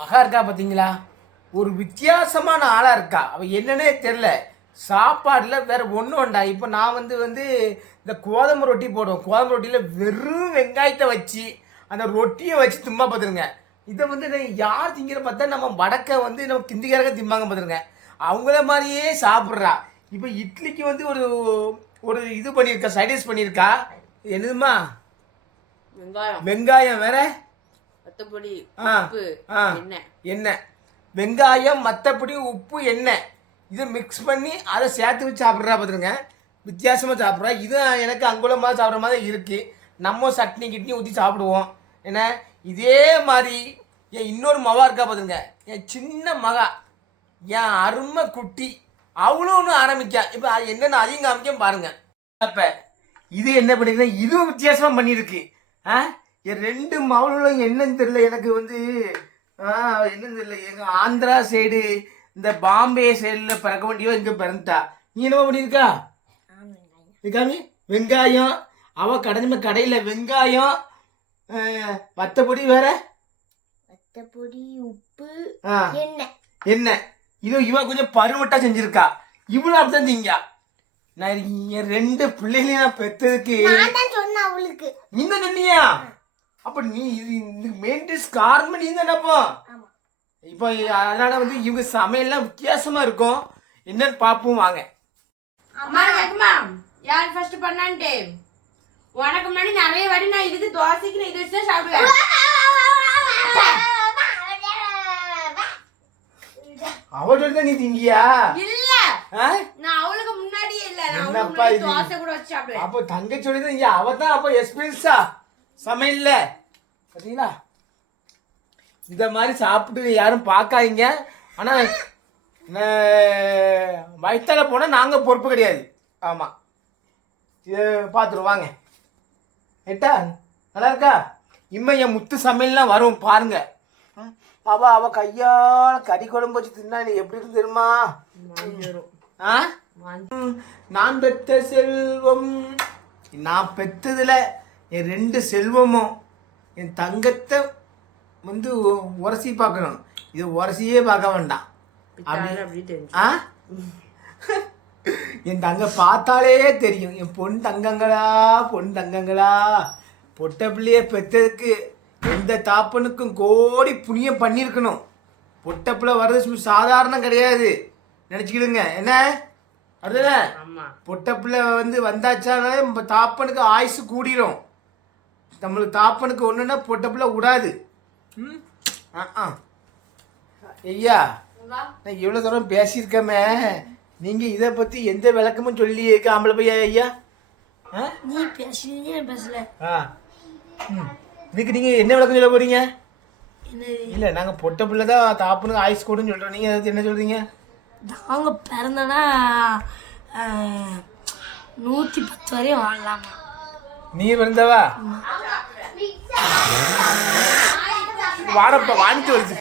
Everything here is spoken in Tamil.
மகா இருக்கா பார்த்தீங்களா ஒரு வித்தியாசமான ஆளாக இருக்கா. அவள் என்னன்னே தெரில சாப்பாடில் வேற ஒன்றும் வேண்டா இப்போ நான் வந்து வந்து இந்த கோதுமை ரொட்டி போடுவோம். கோதுமை ரொட்டியில் வெறும் வெங்காயத்தை வச்சு அந்த ரொட்டியை வச்சு தும்மா பார்த்துருங்க இதை வந்து யார் திங்கிற பார்த்தா நம்ம வடக்க வந்து நம்ம கிந்திக்காரங்க திம்பாங்க பார்த்துருங்க அவங்கள மாதிரியே சாப்பிட்றா. இப்போ இட்லிக்கு வந்து ஒரு ஒரு இது பண்ணியிருக்கா சைடிஸ் பண்ணியிருக்கா. என்னதுமா வெங்காயம். வெங்காயம் வேற. மத்தபடி உப்பு. எண்ணெய். எண்ணெய். வெங்காயம் மற்றபடி உப்பு எண்ணெய். இதை மிக்ஸ் பண்ணி அதை சேர்த்து வச்சு சாப்பிட்றா பார்த்துருங்க வித்தியாசமாக சாப்பிட்றா. இது எனக்கு அங்குலமாக சாப்பிட்ற மாதிரி இருக்குது நம்ம சட்னி கிட்னி ஊற்றி சாப்பிடுவோம். என்ன? இதே மாதிரி என் இன்னொரு மகா இருக்கா பார்த்துருங்க என் சின்ன மகா. என் அருமை குட்டி. அவளும் ஒன்று ஆரம்பிக்கா. இப்போ அது என்னென்ன அதையும் காமிக்க பாருங்க. அப்போ இது என்ன பண்ணிருக்கேன் இதுவும் வித்தியாசமாக பண்ணியிருக்கு. ஆ? என் ரெண்டு மகளும் என்னன்னு தெரியல. எனக்கு வந்து என்னன்னு தெரியல. எங்கள் ஆந்திரா சைடு இந்த பாம்பே சைடில் பிறக்க வேண்டியவ இங்கே பிறந்துட்டா. நீ என்னமா பண்ணியிருக்கா? இருக்காமி வெங்காயம் அவ கடைஞ்சுமே கடையில் வெங்காயம் மற்றபடி வேற? மத்தபடி உப்பு எண்ணெய். என்ன? இது இவன் கொஞ்சம் பருவட்டா செஞ்சிருக்கா. இவ்வளோ அப்படித்தான் செஞ்சா. நான் என் ரெண்டு பிள்ளைகளையும் நான் பெற்றதுக்கு அவளுக்கு. நீ தான் சொன்னியா? அப்ப நீ இது இந்த மெயின்டென்ஸ் காரணம் நீ தானப்போ இப்போ அதனால வந்து இவங்க சமையல்லாம் வித்தியாசமா இருக்கும். என்னன்னு பார்ப்போம் வாங்க. அம்மா வணக்கம்மா யார் ஃபர்ஸ்ட் பண்ணான்ட்டு? உனக்கு முன்னாடி நிறைய வாட்டி நான் இதுக்கு தோசைக்கு நான் இது வச்சு தான் சாப்பிடுவேன். அவ சொல்லி நீ திங்கியா? இல்ல? நான் அவளுக்கு முன்னாடியே இல்ல. நான் முன்னாடி? தோசை கூட வச்சு சாப்பிடுவேன். அப்போ தங்கச்சி சொல்லி தான் அவ தான் அப்போ எக்ஸ்பீரியன்ஸா சமையல்ல. பார்த்தீங்களா இந்த மாதிரி சாப்பிட்டு யாரும் பார்க்காதீங்க. ஆனால் வயிற்றால போனால் நாங்கள் பொறுப்பு கிடையாது. ஆமாம் இது பார்த்துருவோம் வாங்க. ஏட்டா நல்லா இருக்கா? இம்மை என் முத்து சமையல்லாம் வரும். பாருங்க. அவ அவ கையால கறி குழம்பு வச்சு தின்னா நீ எப்படி இருக்கு தெரியுமா? நான் பெத்த செல்வம். நான் பெத்ததுல என் ரெண்டு செல்வமும் என் தங்கத்தை வந்து உரசி பார்க்கணும். இது உரசியே பார்க்க வேண்டாம். ஆ? என் தங்க பார்த்தாலே தெரியும். என் பொன் தங்கங்களா பொன் தங்கங்களா? பொட்ட பிள்ளைய பெற்றதுக்கு எந்த தாப்பனுக்கும் கோடி புண்ணியம் பண்ணியிருக்கணும். பொட்ட பிள்ளை வர்றது சும்மா சாதாரணம் கிடையாது. நினச்சிக்கிடுங்க. என்ன? ஆமா. பொட்ட பிள்ளை வந்து வந்தாச்சாலே நம்ம தாப்பனுக்கு ஆயுசு கூடிரும். நம்மளுக்கு தாப்பனுக்கு ஒன்றுன்னா பொட்ட பிள்ளை விடாது. ம்? ஆ ஆ. ஐயா நான் இவ்வளோ தூரம் பேசியிருக்கமே நீங்கள் இதை பற்றி எந்த விளக்கமும் சொல்லி இருக்க ஆம்பளை பையா ஐயா? ஆ? நீ பேசுறீங்க பேசல? ஆ. ம். இதுக்கு நீங்கள் என்ன விளக்கம் சொல்ல போகிறீங்க இல்லை நாங்கள் பொட்ட பிள்ளை தான் தாப்பனுக்கு ஆயுசு கூடுன்னு சொல்கிறோம் நீங்கள் அதை என்ன சொல்கிறீங்க நாங்க பிறந்தனா நூத்தி பத்து வரையும் வாழலாமா நீ வந்தவா வாரப்ப வாங்கிட்டு வருது